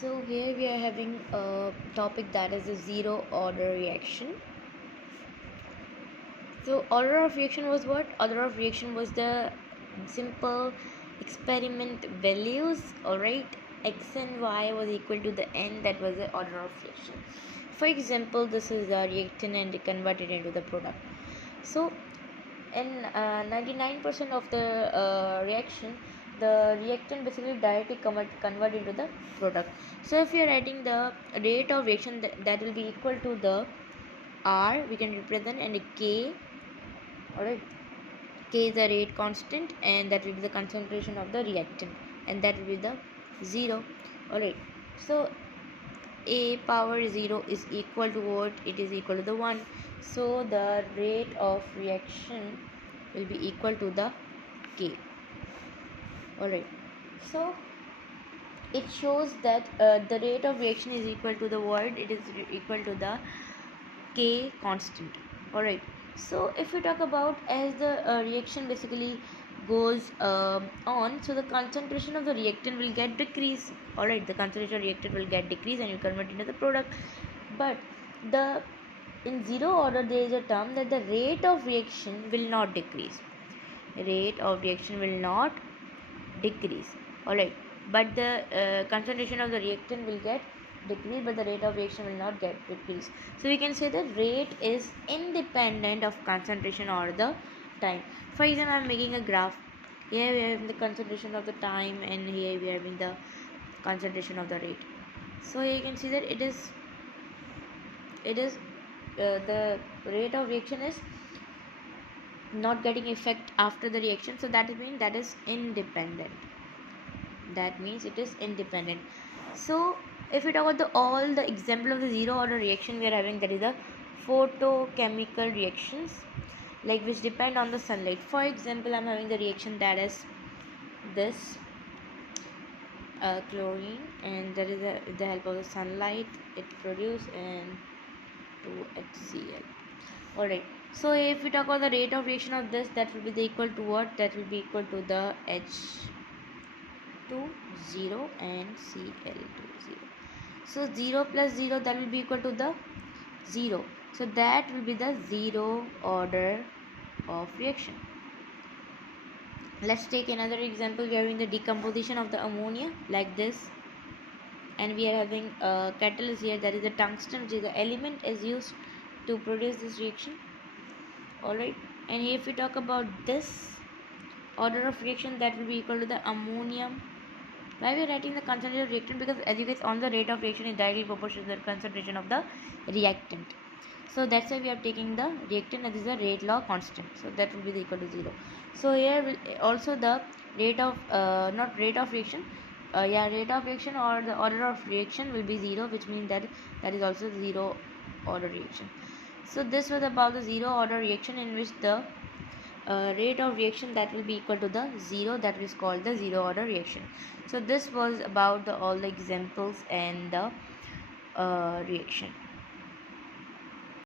So here we are having a topic that is a zero order reaction. So order of reaction was what? Order of reaction was the simple experiment values, alright. X and Y was equal to the N, that was the order of reaction. For example, this is the reactant and converted into the product. So in 99% of the reaction, the reactant basically directly convert into the product. So if we are writing the rate of reaction, that will be equal to the R, we can represent, and a K. Alright, K is the rate constant, and that will be the concentration of the reactant, and that will be the 0. Alright, so a power 0 is equal to what? It is equal to the 1. So the rate of reaction will be equal to the K. Alright, so it shows that the rate of reaction is equal to the void, it is equal to the K constant. Alright, so if we talk about as the reaction basically goes on, so the concentration of the reactant will get decreased. Alright, the concentration of reactant will get decreased and you convert into the product. But the in zero order there is a term that the rate of reaction will not decrease. Rate of reaction will not decrease. Alright, but the concentration of the reactant will get decreased, but the rate of reaction will not get decreased. So we can say the rate is independent of concentration or the time. For example, I am making a graph. Here we are having the concentration of the time, and here we are having the concentration of the rate. So here you can see that it is the rate of reaction is not getting effect after the reaction, so that means that is independent. That means it is independent. So if we talk about all the example of the zero order reaction we are having, that is the photochemical reactions, like which depend on the sunlight. For example, I'm having the reaction that is this chlorine, and that is with the help of the sunlight it produces and 2HCl. Alright, so if we talk about the rate of reaction of this, that will be the equal to what? That will be equal to the H2 0 and Cl2 0. So 0 plus 0, that will be equal to the 0. So that will be the zero order of reaction. Let's take another example. We are having the decomposition of the ammonia like this, and we are having a catalyst here, that is the tungsten, which is the element is used to produce this reaction. Alright, and if we talk about this order of reaction, that will be equal to the ammonium. Why we are writing the concentration of reactant? Because as you guys, on the rate of reaction is directly proportional to the concentration of the reactant. So that's why we are taking the reactant, that is the rate law constant. So that will be equal to 0. So here will also the rate of not rate of reaction, rate of reaction or the order of reaction will be 0, which means that is also zero order reaction. So this was about the zero order reaction, in which the rate of reaction that will be equal to the 0, that is called the zero order reaction. So this was about all the examples and the reaction.